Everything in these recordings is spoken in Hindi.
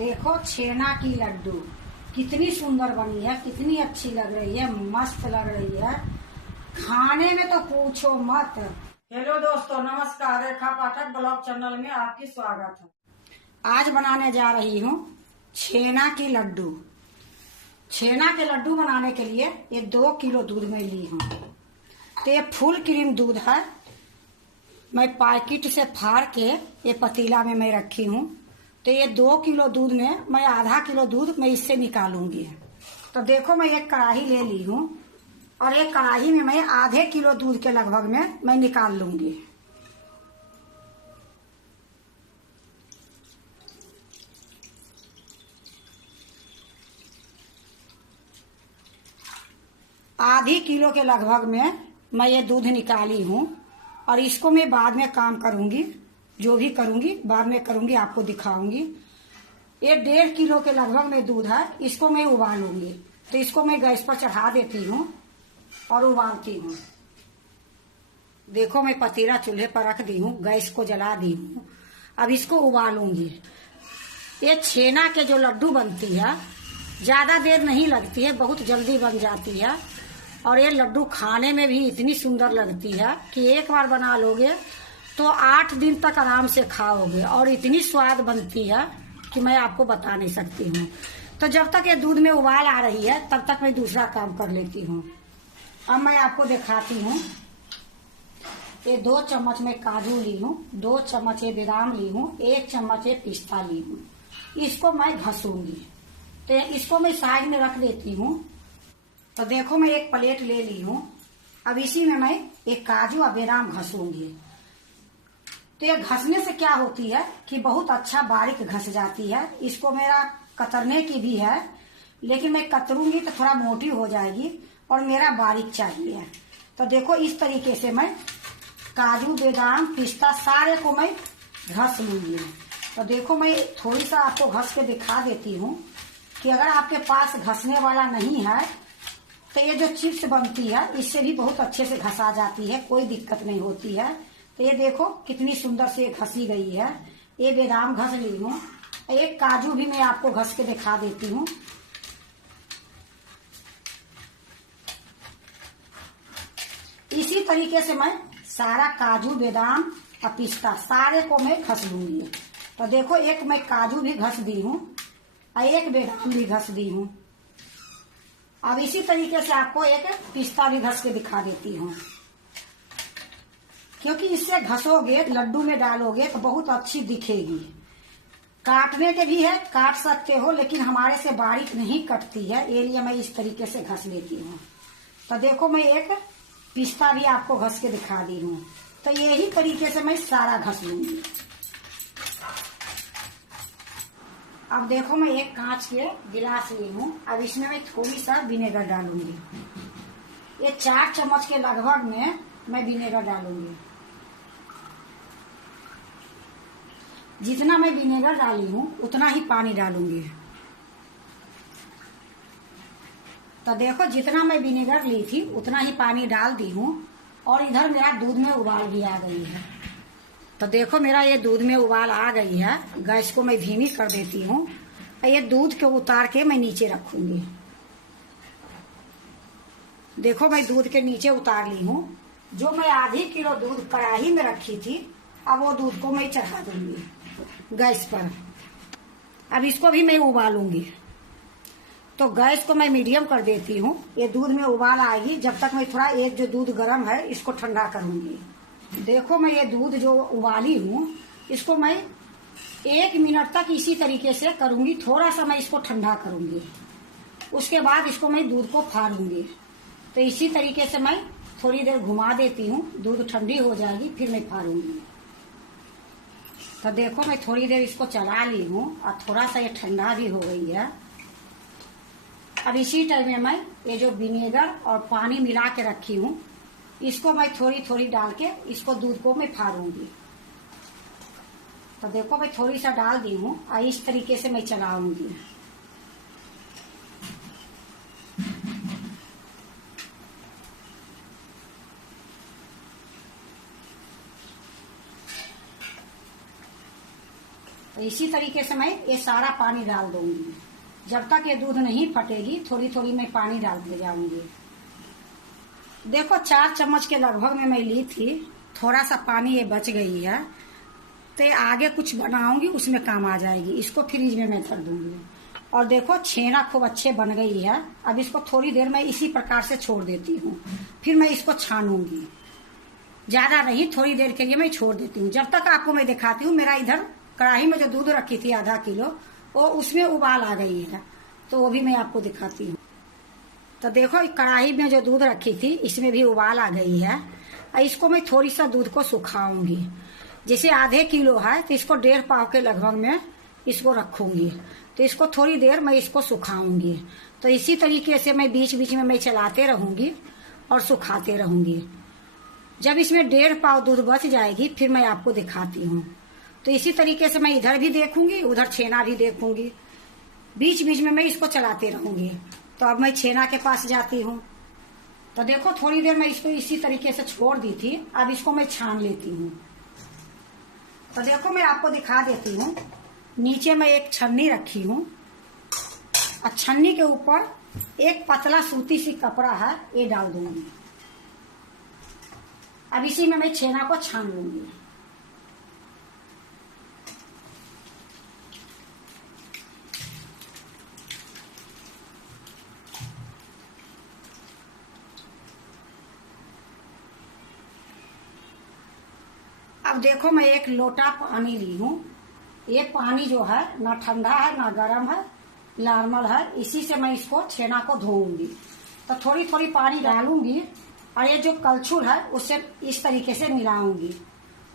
देखो छेना की लड्डू कितनी सुंदर बनी है, कितनी अच्छी लग रही है, मस्त लग रही है। खाने में तो पूछो मत। हेलो दोस्तों, नमस्कार। रेखा पाठक ब्लॉग चैनल में आपकी स्वागत है। आज बनाने जा रही हूँ छेना की लड्डू। छेना के लड्डू बनाने के लिए ये 2 किलो दूध में ली हूँ। तो ये फुल क्रीम दूध है। मैं पैकेट से फाड़ के ये पतीला में मैं रखी हूँ। तो ये 2 किलो दूध में मैं आधा किलो दूध मैं इससे निकालूंगी। तो देखो मैं एक कढ़ाई ले ली हूँ और एक कढ़ाई में मैं आधे किलो दूध के लगभग में मैं निकाल लूंगी। आधी किलो के लगभग में मैं ये दूध निकाली हूँ और इसको मैं बाद में काम करूंगी, जो भी करूंगी बाद में करूंगी, आपको दिखाऊंगी। ये 1.5 किलो के लगभग में दूध है, इसको मैं उबालूंगी। तो इसको मैं गैस पर चढ़ा देती हूँ और उबालती हूँ। देखो मैं पतीला चूल्हे पर रख दी हूँ, गैस को जला दी हूँ। अब इसको उबालूंगी। ये छेना के जो लड्डू बनती है ज्यादा देर नहीं लगती है, बहुत जल्दी बन जाती है। और ये लड्डू खाने में भी इतनी सुंदर लगती है कि एक बार बना लोगे तो 8 दिन तक आराम से खाओगे। और इतनी स्वाद बनती है कि मैं आपको बता नहीं सकती हूँ। तो जब तक ये दूध में उबाल आ रही है तब तक मैं दूसरा काम कर लेती हूँ। अब मैं आपको दिखाती हूँ। ये 2 चम्मच में काजू ली हूँ, 2 चम्मच ये बादाम ली हूँ, 1 चम्मच ये पिस्ता ली हूँ। इसको मैं घसूंगी। तो इसको मैं साइड में रख देती हूँ। तो देखो मैं एक प्लेट ले ली हूँ। अब इसी में मैं एक काजू और बादाम घसूंगी। तो ये घसने से क्या होती है कि बहुत अच्छा बारीक घस जाती है। इसको मेरा कतरने की भी है, लेकिन मैं कतरूंगी तो थोड़ा मोटी हो जाएगी और मेरा बारीक चाहिए। तो देखो इस तरीके से मैं काजू बादाम पिस्ता सारे को मैं घस लूंगी। तो देखो मैं थोड़ी सा आपको घस के दिखा देती हूँ कि अगर आपके पास घसने वाला नहीं है तो ये जो चिप्स बनती है इससे भी बहुत अच्छे से घसा जाती है, कोई दिक्कत नहीं होती है। तो ये देखो कितनी सुंदर से घसी गई है। ये बादाम घस ली हूँ, एक काजू भी मैं आपको घस के दिखा देती हूँ। इसी तरीके से मैं सारा काजू बादाम और पिस्ता सारे को मैं घस लूंगी। तो देखो एक मैं काजू भी घस दी हूँ और एक बादाम भी घस दी हूँ। अब इसी तरीके से आपको एक पिस्ता भी घस के दिखा देती हूँ, क्योंकि इससे घसोगे लड्डू में डालोगे तो बहुत अच्छी दिखेगी। काटने के भी है, काट सकते हो, लेकिन हमारे से बारीक नहीं कटती है, ये लिए मैं इस तरीके से घस लेती हूँ। तो देखो मैं एक पिस्ता भी आपको घस के दिखा दी हूँ। तो यही तरीके से मैं सारा घस लूंगी। अब देखो मैं एक कांच के गिलास ली हूँ। अब इसमें मैं थोड़ी सा विनेगर डालूंगी। ये 4 चम्मच के लगभग में मैं विनेगर डालूंगी। जितना मैं विनेगर डाली हूँ उतना ही पानी डालूंगी। तो देखो जितना मैं विनेगर ली थी उतना ही पानी डाल दी हूँ। और इधर मेरा दूध में उबाल भी आ गई है। तो देखो मेरा ये दूध में उबाल आ गई है। गैस को मैं धीमी कर देती हूँ और ये दूध को उतार के मैं नीचे रखूंगी। देखो मैं दूध के नीचे उतार ली हूँ। जो मैं आधी किलो दूध कढ़ाई में रखी थी, अब वो दूध को मैं चढ़ा दूंगी गैस पर। अब इसको भी मैं उबालूंगी। तो गैस को मैं मीडियम कर देती हूँ। ये दूध में उबाल आएगी जब तक मैं थोड़ा एक जो दूध गर्म है इसको ठंडा करूंगी। देखो मैं ये दूध जो उबाली हूँ इसको मैं 1 मिनट तक इसी तरीके से करूंगी। थोड़ा सा मैं इसको ठंडा करूंगी, उसके बाद इसको मैं दूध को फाड़ूंगी। तो इसी तरीके से मैं थोड़ी देर घुमा देती हूँ, दूध ठंडी हो जाएगी फिर मैं फाड़ूंगी। तो देखो मैं थोड़ी देर इसको चला ली हूँ और थोड़ा सा ये ठंडा भी हो गई है। अब इसी टाइम में मैं ये जो विनेगर और पानी मिला के रखी हूँ इसको मैं थोड़ी थोड़ी डाल के इसको दूध को मैं फाड़ूंगी। तो देखो मैं थोड़ी सा डाल दी हूँ और इस तरीके से मैं चलाऊंगी। तो इसी तरीके से मैं ये सारा पानी डाल दूंगी। जब तक ये दूध नहीं फटेगी थोड़ी थोड़ी मैं पानी डालते जाऊंगी। देखो 4 चम्मच के लगभग में मैं ली थी, थोड़ा सा पानी ये बच गई है, तो आगे कुछ बनाऊंगी उसमें काम आ जाएगी। इसको फ्रिज में मैं कर दूंगी। और देखो छेना खूब अच्छे बन गई है। अब इसको थोड़ी देर मैं इसी प्रकार से छोड़ देती हूँ, फिर मैं इसको छानूंगी। ज्यादा नहीं, थोड़ी देर के लिए मैं छोड़ देती हूँ। जब तक आपको मैं दिखाती हूँ, मेरा इधर कढ़ाई में जो दूध रखी थी आधा किलो, वो उसमें उबाल आ गई है, तो वो भी मैं आपको दिखाती हूँ। तो देखो कढ़ाई में जो दूध रखी थी इसमें भी उबाल आ गई है। इसको मैं थोड़ी सा दूध को सुखाऊंगी। जैसे आधे किलो है तो इसको 1.5 पाव के लगभग में इसको रखूंगी। तो इसको थोड़ी देर मैं इसको सुखाऊंगी। तो इसी तरीके से मैं बीच बीच में मैं चलाते रहूंगी और सुखाते रहूंगी। जब इसमें 1.5 पाव दूध बच जाएगी फिर मैं आपको दिखाती हूँ। तो इसी तरीके से मैं इधर भी देखूंगी, उधर छेना भी देखूंगी, बीच बीच में मैं इसको चलाते रहूंगी। तो अब मैं छेना के पास जाती हूँ। तो देखो थोड़ी देर मैं इसको इसी तरीके से छोड़ दी थी, अब इसको मैं छान लेती हूँ। तो देखो मैं आपको दिखा देती हूँ। नीचे मैं एक छन्नी रखी हूँ और छन्नी के ऊपर एक पतला सूती सी कपड़ा है, ये डाल दूंगी। अब इसी में मैं छेना को छान लूंगी। अब देखो मैं एक लोटा पानी ली हूँ। ये पानी जो है ना ठंडा है ना गर्म है, नॉर्मल है। इसी से मैं इसको छेना को धोऊंगी। तो थोड़ी थोड़ी पानी डालूंगी और ये जो कलछुल है उससे इस तरीके से मिलाऊंगी।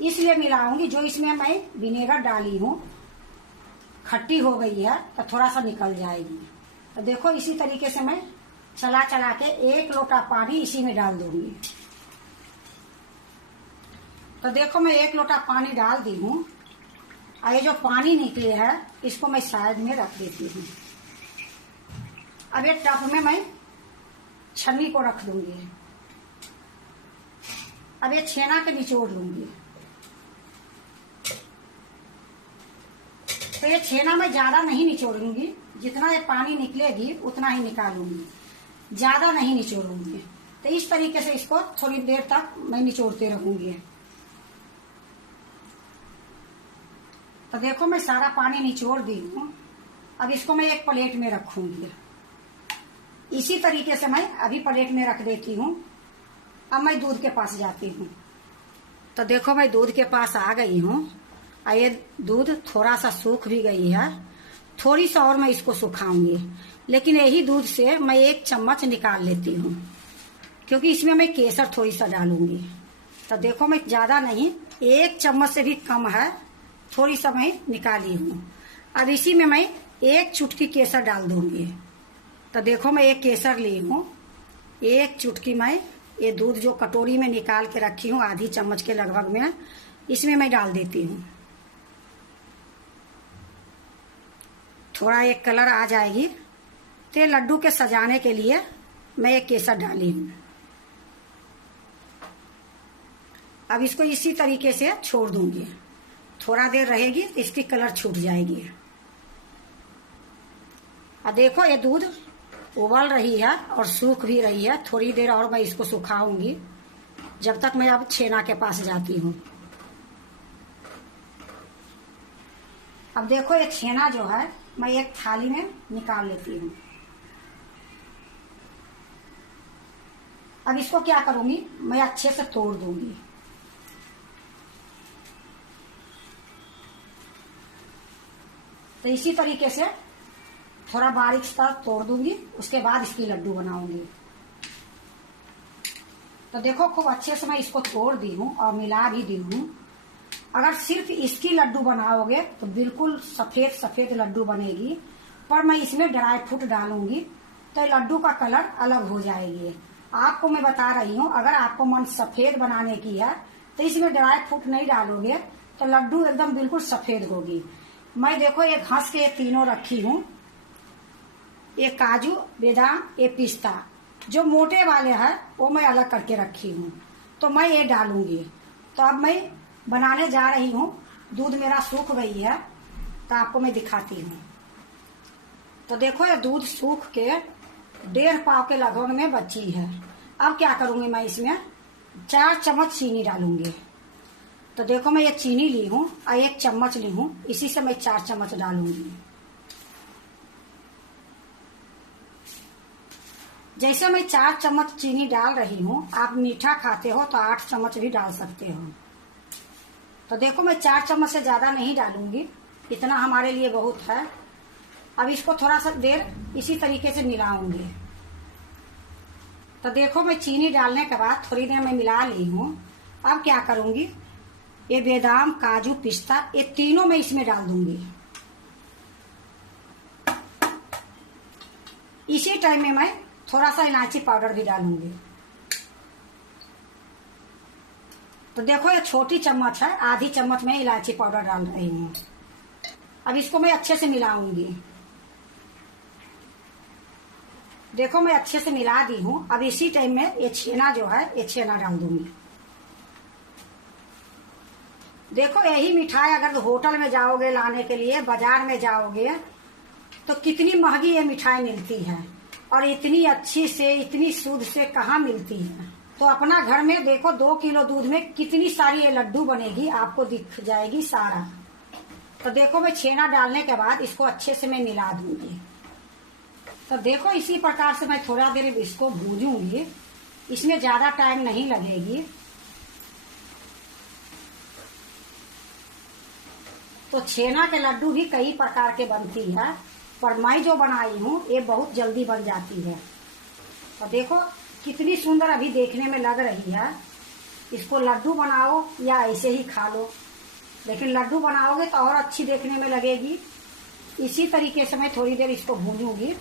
इसलिए मिलाऊंगी जो इसमें मैं विनेगर डाली हूँ खट्टी हो गई है तो थोड़ा सा निकल जाएगी। तो देखो इसी तरीके से मैं चला चला के 1 लोटा पानी इसी में डाल दूंगी। तो देखो मैं 1 लोटा पानी डाल दी हूँ और ये जो पानी निकले है इसको मैं साइड में रख देती हूँ। अब एक टब में मैं छन्नी को रख दूंगी। अब ये छेना के निचोड़ लूंगी। तो ये छेना मैं ज्यादा नहीं निचोड़ूंगी, जितना ये पानी निकलेगी उतना ही निकालूंगी, ज्यादा नहीं निचोड़ूंगी। तो इस तरीके से इसको थोड़ी देर तक मैं निचोड़ते रहूंगी। तो देखो मैं सारा पानी निचोड़ दी हूँ। अब इसको मैं एक प्लेट में रखूंगी। इसी तरीके से मैं अभी प्लेट में रख देती हूँ। अब मैं दूध के पास जाती हूँ। तो देखो मैं दूध के पास आ गई हूँ और ये दूध थोड़ा सा सूख भी गई है। थोड़ी सा और मैं इसको सुखाऊंगी, लेकिन यही दूध से मैं 1 चम्मच निकाल लेती हूँ, क्योंकि इसमें मैं केसर थोड़ी सा डालूंगी। तो देखो मैं ज्यादा नहीं, 1 चम्मच से भी कम है, थोड़ी सा मैं निकाली हूँ। अब इसी में मैं 1 चुटकी केसर डाल दूंगी। तो देखो मैं एक केसर ली हूँ, 1 चुटकी मैं ये दूध जो कटोरी में निकाल के रखी हूँ आधी चम्मच के लगभग में, इसमें मैं डाल देती हूँ। थोड़ा एक कलर आ जाएगी तो लड्डू के सजाने के लिए मैं एक केसर डाली हूँ। अब इसको इसी तरीके से छोड़ दूंगी। थोड़ा देर रहेगी तो इसकी कलर छूट जाएगी। अब देखो ये दूध उबल रही है और सूख भी रही है। थोड़ी देर और मैं इसको सुखाऊंगी, जब तक मैं अब छेना के पास जाती हूँ। अब देखो ये छेना जो है मैं एक थाली में निकाल लेती हूँ। अब इसको क्या करूंगी, मैं अच्छे से तोड़ दूंगी। तो इसी तरीके से थोड़ा बारीक सा तोड़ दूंगी, उसके बाद इसकी लड्डू बनाऊंगी। तो देखो खूब अच्छे से मैं इसको तोड़ दी हूँ और मिला भी दी हूँ। अगर सिर्फ इसकी लड्डू बनाओगे तो बिल्कुल सफेद सफेद लड्डू बनेगी, पर मैं इसमें ड्राई फ्रूट डालूंगी तो लड्डू का कलर अलग हो जाएगी। आपको मैं बता रही हूँ, अगर आपको मन सफेद बनाने की है तो इसमें ड्राई फ्रूट नहीं डालोगे तो लड्डू एकदम बिल्कुल सफेद होगी। मैं देखो ये घास के ये तीनों रखी हूँ, ये काजू बादाम ये पिस्ता, जो मोटे वाले हैं वो मैं अलग करके रखी हूँ, तो मैं ये डालूंगी। तो अब मैं बनाने जा रही हूँ। दूध मेरा सूख गई है तो आपको मैं दिखाती हूँ। तो देखो ये दूध सूख के 1.5 पाव के लगभग में बची है। अब क्या करूंगी, मैं इसमें 4 चम्मच चीनी डालूंगी। तो देखो मैं ये चीनी ली हूँ और 1 चम्मच ली हूँ, इसी से मैं 4 चम्मच डालूंगी। जैसे मैं 4 चम्मच चीनी डाल रही हूँ, आप मीठा खाते हो तो 8 चम्मच भी डाल सकते हो। तो देखो मैं 4 चम्मच से ज्यादा नहीं डालूंगी, इतना हमारे लिए बहुत है। अब इसको थोड़ा सा देर इसी तरीके से मिलाऊंगी। तो देखो मैं चीनी डालने के बाद थोड़ी देर में मिला ली हूँ। अब क्या करूंगी, ये बादाम, काजू, पिस्ता, ये तीनों मैं इसमें डाल दूंगी। इसी टाइम में मैं थोड़ा सा इलायची पाउडर भी डालूंगी। तो देखो ये छोटी चम्मच है, आधी चम्मच में इलायची पाउडर डाल रही हूँ। अब इसको मैं अच्छे से मिलाऊंगी। देखो मैं अच्छे से मिला दी हूँ। अब इसी टाइम में ये छेना जो है, ये छेना डाल दूंगी। देखो यही मिठाई अगर होटल में जाओगे लाने के लिए, बाजार में जाओगे, तो कितनी महंगी ये मिठाई मिलती है और इतनी अच्छी से, इतनी शुद्ध से कहाँ मिलती है। तो अपना घर में देखो 2 किलो दूध में कितनी सारी ये लड्डू बनेगी, आपको दिख जाएगी सारा। तो देखो मैं छेना डालने के बाद इसको अच्छे से मैं मिला दूंगी। तो देखो इसी प्रकार से मैं थोड़ा देर इसको भूनूंगी, इसमें ज्यादा टाइम नहीं लगेगी। तो छेना के लड्डू भी कई प्रकार के बनती है, पर मैं जो बनाई हूँ ये बहुत जल्दी बन जाती है। तो देखो कितनी सुंदर अभी देखने में लग रही है। इसको लड्डू बनाओ या ऐसे ही खा लो, लेकिन लड्डू बनाओगे तो और अच्छी देखने में लगेगी। इसी तरीके से मैं थोड़ी देर इसको भूनूंगी।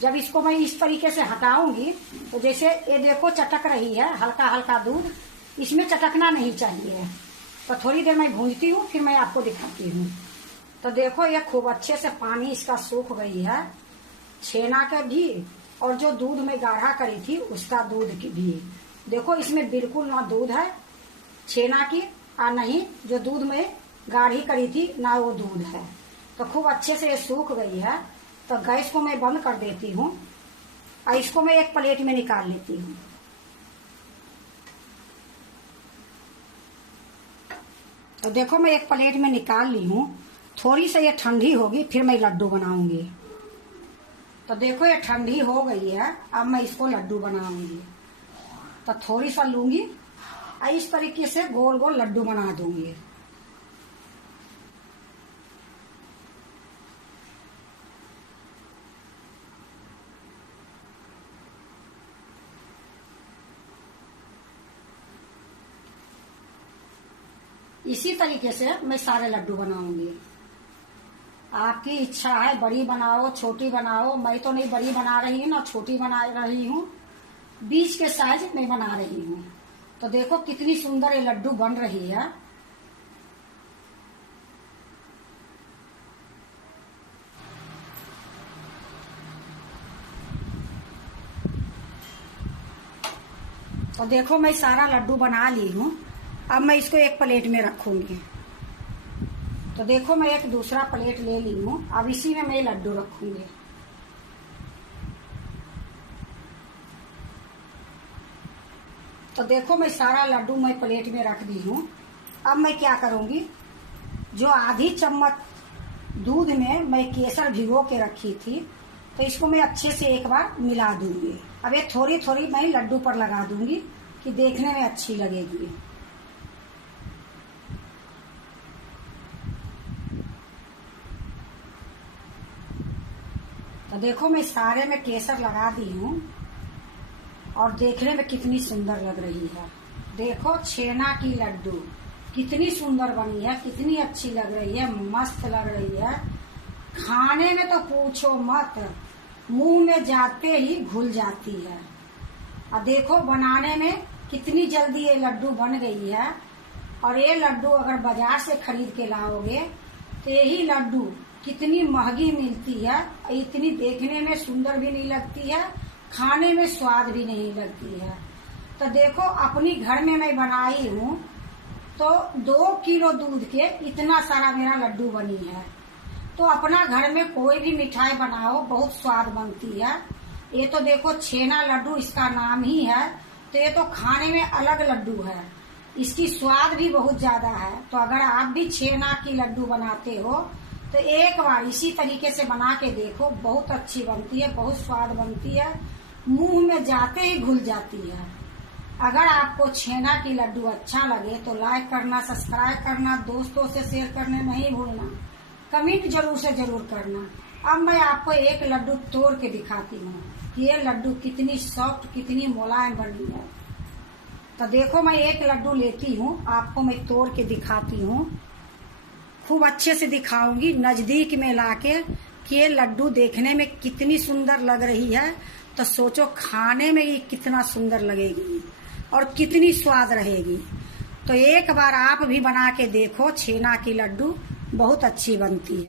जब इसको मैं इस तरीके से हटाऊंगी तो जैसे ये देखो चटक रही है, हल्का हल्का दूध, इसमें चटकना नहीं चाहिए। तो थोड़ी देर मैं भूनती हूँ, फिर मैं आपको दिखाती हूँ। तो देखो ये खूब अच्छे से पानी इसका सूख गई है, छेना का भी और जो दूध में गाढ़ा करी थी उसका दूध की भी। देखो इसमें बिल्कुल ना दूध है छेना की और नहीं जो दूध में गाढ़ी करी थी ना वो दूध है। तो खूब अच्छे से ये सूख गई है। तो गैस को मैं बंद कर देती हूँ और इसको मैं एक प्लेट में निकाल लेती हूँ। तो देखो मैं एक प्लेट में निकाल ली हूँ। थोड़ी सी ये ठंडी होगी फिर मैं लड्डू बनाऊंगी। तो देखो ये ठंडी हो गई है, अब मैं इसको लड्डू बनाऊंगी। तो थोड़ी सा लूंगी और इस तरीके से गोल गोल लड्डू बना दूंगी। इसी तरीके से मैं सारे लड्डू बनाऊंगी। आपकी इच्छा है बड़ी बनाओ छोटी बनाओ, मैं तो नहीं बड़ी बना रही हूँ ना छोटी बना रही हूँ, बीच के साइज में बना रही हूँ। तो देखो कितनी सुंदर ये लड्डू बन रही है। तो देखो मैं सारा लड्डू बना ली हूँ। अब मैं इसको एक प्लेट में रखूंगी। तो देखो मैं एक दूसरा प्लेट ले ली हूँ, अब इसी में मैं लड्डू रखूंगी। तो देखो मैं सारा लड्डू मैं प्लेट में रख दी हूँ। अब मैं क्या करूंगी, जो आधी चम्मच दूध में मैं केसर भिगो के रखी थी, तो इसको मैं अच्छे से एक बार मिला दूंगी। अब ये थोड़ी थोड़ी मैं लड्डू पर लगा दूंगी कि देखने में अच्छी लगेगी। तो देखो मैं सारे में केसर लगा दी हूँ और देखने में कितनी सुंदर लग रही है। देखो छेना की लड्डू कितनी सुंदर बनी है, कितनी अच्छी लग रही है, मस्त लग रही है। खाने में तो पूछो मत, मुंह में जाते ही घुल जाती है। और देखो बनाने में कितनी जल्दी ये लड्डू बन गई है। और ये लड्डू अगर बाजार से खरीद के लाओगे तो यही लड्डू कितनी महंगी मिलती है, इतनी देखने में सुंदर भी नहीं लगती है, खाने में स्वाद भी नहीं लगती है। तो देखो अपनी घर में मैं बनाई हूँ तो 2 किलो दूध के इतना सारा मेरा लड्डू बनी है। तो अपना घर में कोई भी मिठाई बनाओ, बहुत स्वाद बनती है। ये तो देखो छेना लड्डू इसका नाम ही है, तो ये तो खाने में अलग लड्डू है, इसकी स्वाद भी बहुत ज्यादा है। तो अगर आप भी छेना की लड्डू बनाते हो तो एक बार इसी तरीके से बना के देखो, बहुत अच्छी बनती है, बहुत स्वाद बनती है, मुंह में जाते ही घुल जाती है। अगर आपको छेना की लड्डू अच्छा लगे तो लाइक करना, सब्सक्राइब करना, दोस्तों से शेयर करने नहीं भूलना, कमेंट जरूर से जरूर करना। अब मैं आपको एक लड्डू तोड़ के दिखाती हूँ कि ये लड्डू कितनी सॉफ्ट, कितनी मुलायम बनी है। तो देखो मैं एक लड्डू लेती हूँ, आपको मैं तोड़ के दिखाती हूँ, खूब अच्छे से दिखाऊंगी नजदीक में लाके कि ये लड्डू देखने में कितनी सुंदर लग रही है, तो सोचो खाने में ये कितना सुंदर लगेगी और कितनी स्वाद रहेगी। तो एक बार आप भी बना के देखो, छेना की लड्डू बहुत अच्छी बनती है।